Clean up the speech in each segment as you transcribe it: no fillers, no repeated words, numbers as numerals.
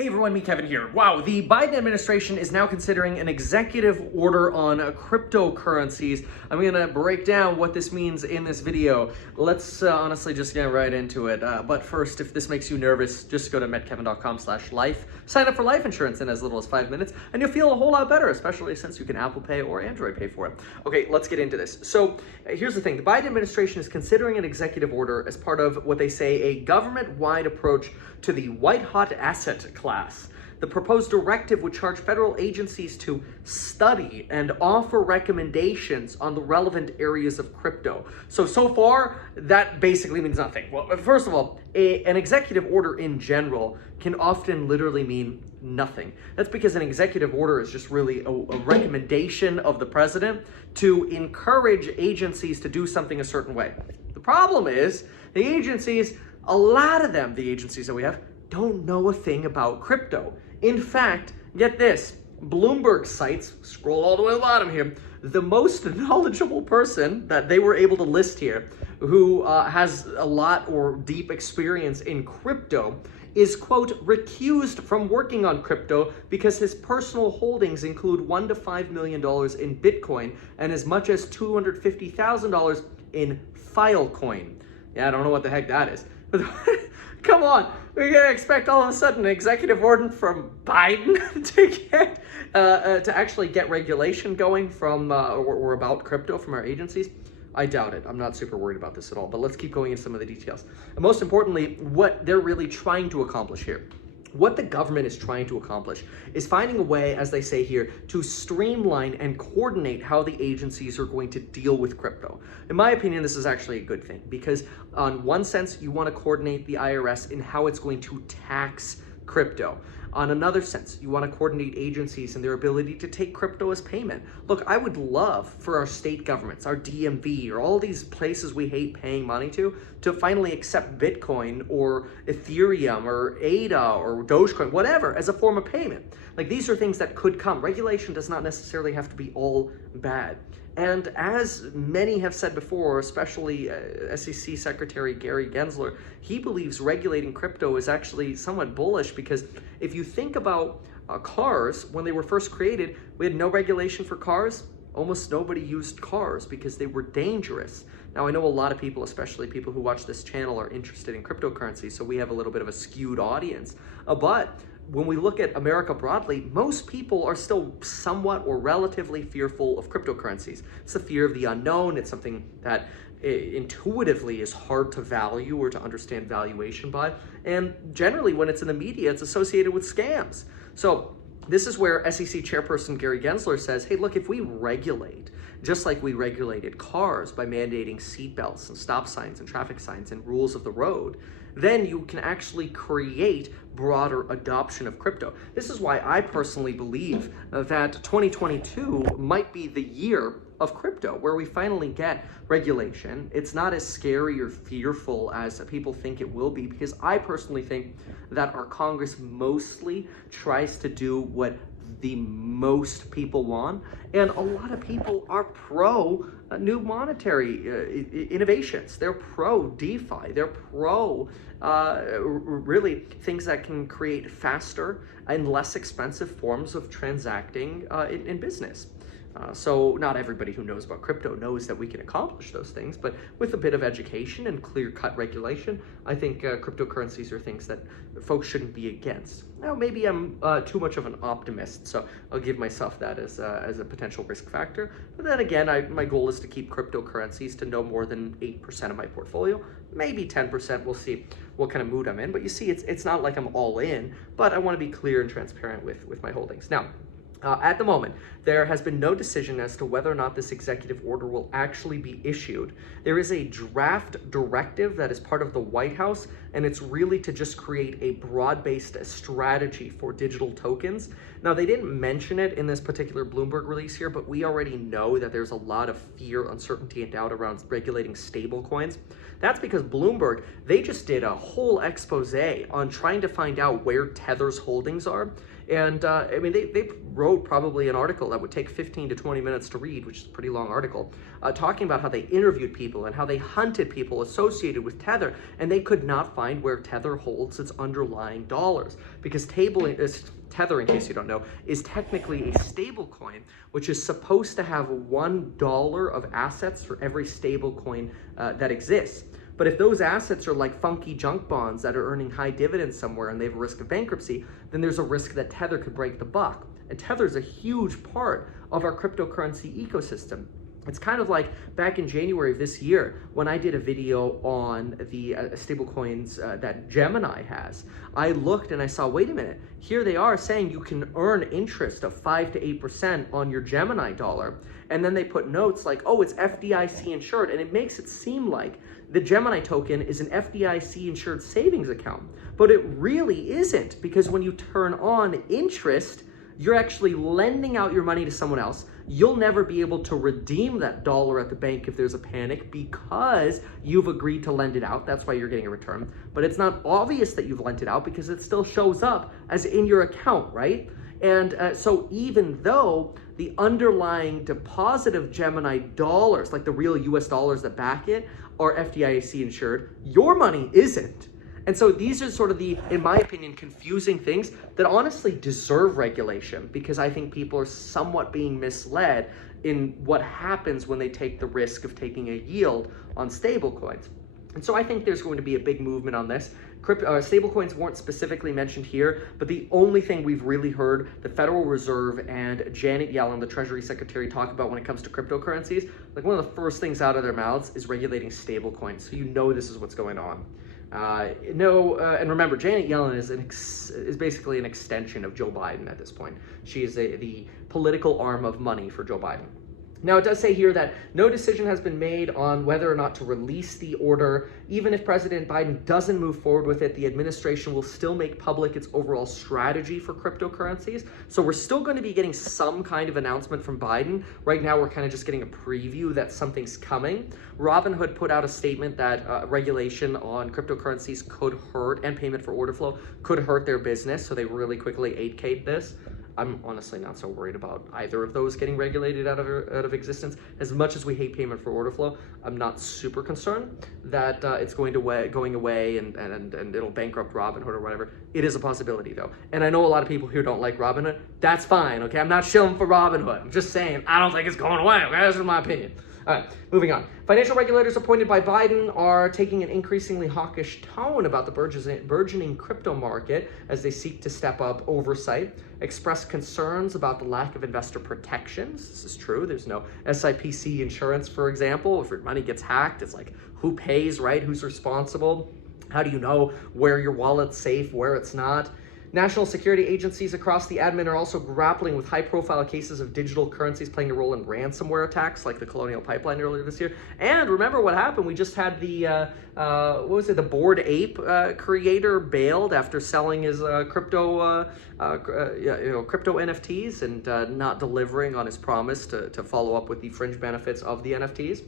Hey everyone, me Kevin here. Wow, the Biden administration is now considering an executive order on cryptocurrencies. I'm gonna break down what this means in this video. Let's honestly just get right into it. But first, if this makes you nervous, just go to metkevin.com/life. Sign up for life insurance in as little as 5 minutes, and you'll feel a whole lot better, especially since you can Apple Pay or Android Pay for it. Okay, let's get into this. So here's the thing. The Biden administration is considering an executive order as part of what they say a government-wide approach to the white-hot asset class. The proposed directive would charge federal agencies to study and offer recommendations on the relevant areas of crypto. So far, that basically means nothing. Well, first of all, an executive order in general can often literally mean nothing. That's because an executive order is just really a recommendation of the president to encourage agencies to do something a certain way. The problem is, the agencies, a lot of them, the agencies that we have, don't know a thing about crypto. In fact, get this, Bloomberg cites, scroll all the way to the bottom here, the most knowledgeable person that they were able to list here, who has a lot or deep experience in crypto, is, quote, recused from working on crypto because his personal holdings include $1 to $5 million in Bitcoin and as much as $250,000 in Filecoin. Yeah, I don't know what the heck that is. Come on, we're gonna expect all of a sudden an executive order from Biden to actually get regulation going from or about crypto from our agencies? I doubt it. I'm not super worried about this at all, but let's keep going into some of the details. And most importantly, what they're really trying to accomplish here. What the government is trying to accomplish is finding a way, as they say here, to streamline and coordinate how the agencies are going to deal with crypto. In my opinion, this is actually a good thing because on one sense, you want to coordinate the IRS in how it's going to tax crypto. On another sense, you want to coordinate agencies and their ability to take crypto as payment. Look, I would love for our state governments, our DMV, or all these places we hate paying money to finally accept Bitcoin or Ethereum or ADA or Dogecoin, whatever, as a form of payment. Like, these are things that could come. Regulation does not necessarily have to be all bad. And as many have said before, especially SEC Secretary Gary Gensler, he believes regulating crypto is actually somewhat bullish because if you think about cars, when they were first created, we had no regulation for cars. Almost nobody used cars because they were dangerous. Now, I know a lot of people, especially people who watch this channel, are interested in cryptocurrency, so we have a little bit of a skewed audience. But when we look at America broadly, most people are still somewhat or relatively fearful of cryptocurrencies. It's the fear of the unknown. It's something that intuitively is hard to value or to understand valuation by. And generally, when it's in the media, it's associated with scams. So this is where SEC Chairperson Gary Gensler says, hey, look, if we regulate, just like we regulated cars by mandating seatbelts and stop signs and traffic signs and rules of the road, then you can actually create broader adoption of crypto. This is why I personally believe that 2022 might be the year of crypto, where we finally get regulation. It's not as scary or fearful as people think it will be, because I personally think that our Congress mostly tries to do what the most people want, and a lot of people are pro new monetary innovations. They're pro DeFi. They're pro really things that can create faster and less expensive forms of transacting in business. So not everybody who knows about crypto knows that we can accomplish those things, but with a bit of education and clear-cut regulation, I think cryptocurrencies are things that folks shouldn't be against. Now, maybe I'm too much of an optimist, so I'll give myself that as a potential risk factor. But then again, my goal is to keep cryptocurrencies to no more than 8% of my portfolio, maybe 10%. We'll see what kind of mood I'm in. But you see, it's not like I'm all in, but I want to be clear and transparent with my holdings. Now, at the moment, there has been no decision as to whether or not this executive order will actually be issued. There is a draft directive that is part of the White House, and it's really to just create a broad-based strategy for digital tokens. Now, they didn't mention it in this particular Bloomberg release here, but we already know that there's a lot of fear, uncertainty, and doubt around regulating stable coins. That's because Bloomberg, they just did a whole expose on trying to find out where Tether's holdings are. And I mean, they wrote probably an article that would take 15 to 20 minutes to read, which is a pretty long article, talking about how they interviewed people and how they hunted people associated with Tether, and they could not find where Tether holds its underlying dollars, because Tether, in case you don't know, is technically a stable coin, which is supposed to have $1 of assets for every stable coin that exists. But if those assets are like funky junk bonds that are earning high dividends somewhere and they have a risk of bankruptcy, then there's a risk that Tether could break the buck. And Tether is a huge part of our cryptocurrency ecosystem. It's kind of like back in January of this year when I did a video on the stablecoins that Gemini has. I looked and I saw, wait a minute, here they are saying you can earn interest of 5 to 8% on your Gemini dollar. And then they put notes like, oh, it's FDIC insured. And it makes it seem like the Gemini token is an FDIC insured savings account. But it really isn't, because when you turn on interest, you're actually lending out your money to someone else. You'll never be able to redeem that dollar at the bank if there's a panic because you've agreed to lend it out. That's why you're getting a return. But it's not obvious that you've lent it out because it still shows up as in your account, right? And so even though the underlying deposit of Gemini dollars, like the real US dollars that back it, are FDIC insured, your money isn't. And so these are sort of the, in my opinion, confusing things that honestly deserve regulation, because I think people are somewhat being misled in what happens when they take the risk of taking a yield on stablecoins. And so I think there's going to be a big movement on this. Stablecoins weren't specifically mentioned here, but the only thing we've really heard the Federal Reserve and Janet Yellen, the Treasury Secretary, talk about when it comes to cryptocurrencies, like one of the first things out of their mouths is regulating stablecoins. So you know this is what's going on. And remember, Janet Yellen is basically an extension of Joe Biden at this point. She is the political arm of money for Joe Biden. Now, it does say here that no decision has been made on whether or not to release the order. Even if President Biden doesn't move forward with it, the administration will still make public its overall strategy for cryptocurrencies. So we're still going to be getting some kind of announcement from Biden. Right now, we're kind of just getting a preview that something's coming. Robinhood put out a statement that regulation on cryptocurrencies could hurt, and payment for order flow could hurt their business. So they really quickly 8K'd this. I'm honestly not so worried about either of those getting regulated out of existence. As much as we hate payment for order flow, I'm not super concerned that it's going away and it'll bankrupt Robinhood or whatever. It is a possibility though. And I know a lot of people here don't like Robinhood. That's fine, okay? I'm not shilling for Robinhood. I'm just saying I don't think it's going away, okay? That's just my opinion. All right, moving on. Financial regulators appointed by Biden are taking an increasingly hawkish tone about the burgeoning crypto market as they seek to step up oversight, express concerns about the lack of investor protections. This is true. There's no SIPC insurance, for example. If your money gets hacked, it's like, who pays, right? Who's responsible? How do you know where your wallet's safe, where it's not? National security agencies across the admin are also grappling with high-profile cases of digital currencies playing a role in ransomware attacks like the Colonial Pipeline earlier this year. And remember what happened? We just had the, the Bored Ape creator bailed after selling his crypto NFTs and not delivering on his promise to follow up with the fringe benefits of the NFTs.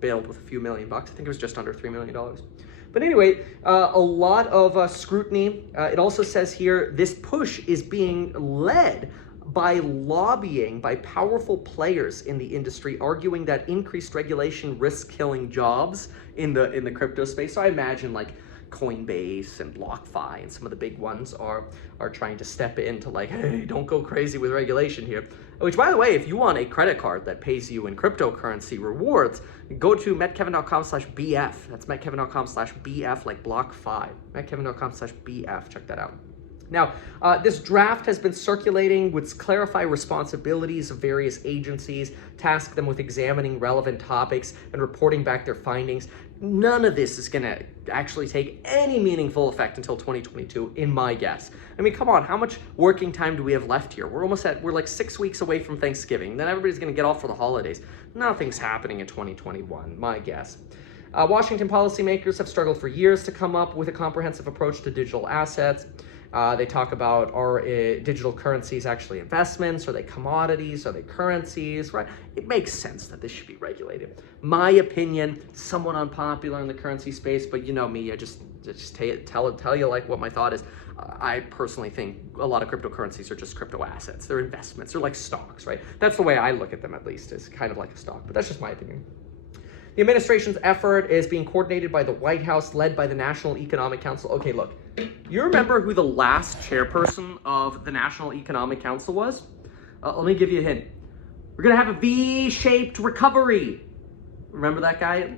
Bailed with a few $1 million. I think it was just under $3 million. But anyway, a lot of scrutiny. It also says here, this push is being led by lobbying by powerful players in the industry, arguing that increased regulation risks killing jobs in the crypto space. So I imagine like Coinbase and BlockFi and some of the big ones are trying to step in to like, hey, don't go crazy with regulation here. Which, by the way, if you want a credit card that pays you in cryptocurrency rewards, go to metkevin.com/BF. That's metkevin.com/BF, like BlockFi. metkevin.com/BF. Check that out. Now, this draft has been circulating, would clarify responsibilities of various agencies, task them with examining relevant topics and reporting back their findings. None of this is going to actually take any meaningful effect until 2022, in my guess. I mean, come on, how much working time do we have left here? We're like 6 weeks away from Thanksgiving. Then everybody's going to get off for the holidays. Nothing's happening in 2021, my guess. Washington policymakers have struggled for years to come up with a comprehensive approach to digital assets. They talk about, are digital currencies actually investments? Are they commodities? Are they currencies? Right? It makes sense that this should be regulated. My opinion, somewhat unpopular in the currency space, but you know me, I just tell you like what my thought is. I personally think a lot of cryptocurrencies are just crypto assets. They're investments. They're like stocks, right? That's the way I look at them, at least, is kind of like a stock, but that's just my opinion. The administration's effort is being coordinated by the White House, led by the National Economic Council. Okay, look, you remember who the last chairperson of the National Economic Council was? Let me give you a hint. We're gonna have a V-shaped recovery. Remember that guy?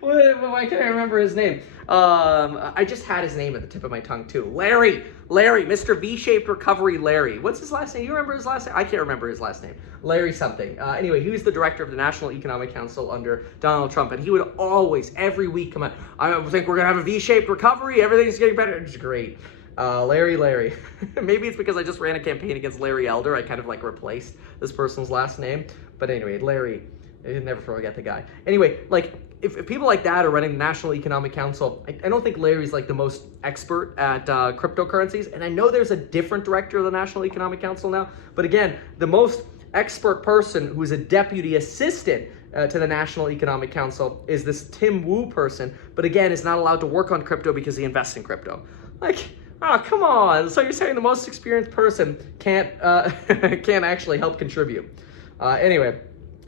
Why can't I remember his name? I just had his name at the tip of my tongue too. Larry, Mr. V-shaped recovery Larry. What's his last name? You remember his last name? I can't remember his last name. Larry something. Anyway, he was the director of the National Economic Council under Donald Trump, and he would always, every week, come out, I think we're gonna have a V-shaped recovery, everything's getting better. It's great. Larry. Maybe it's because I just ran a campaign against Larry Elder. I kind of like replaced this person's last name. But anyway, Larry. I never forget the guy. Anyway, like, if people like that are running the National Economic Council, I don't think Larry's like the most expert at cryptocurrencies. And I know there's a different director of the National Economic Council now. But again, the most expert person who's a deputy assistant to the National Economic Council is this Tim Wu person. But again, is not allowed to work on crypto because he invests in crypto. Like, oh, come on. So you're saying the most experienced person can't actually help contribute. Anyway.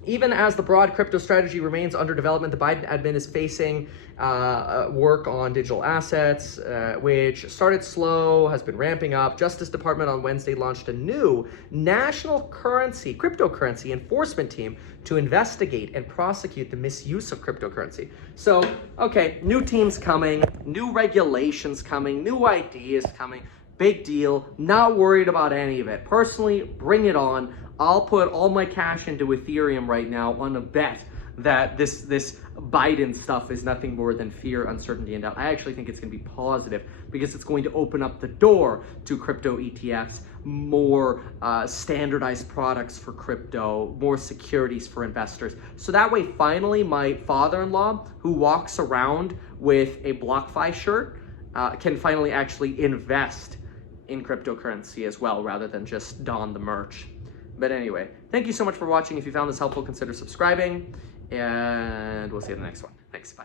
Even as the broad crypto strategy remains under development, the Biden admin is facing work on digital assets, which started slow, has been ramping up. Justice Department on Wednesday launched a new national cryptocurrency enforcement team to investigate and prosecute the misuse of cryptocurrency. So, okay, new teams coming, new regulations coming, new ideas coming. Big deal. Not worried about any of it. Personally, bring it on. I'll put all my cash into Ethereum right now on a bet that this Biden stuff is nothing more than fear, uncertainty, and doubt. I actually think it's going to be positive because it's going to open up the door to crypto ETFs, more standardized products for crypto, more securities for investors. So that way, finally, my father-in-law, who walks around with a BlockFi shirt, can finally actually invest in cryptocurrency as well, rather than just don the merch. But anyway, thank you so much for watching. If you found this helpful, consider subscribing, and we'll see you in the next one. Thanks, bye.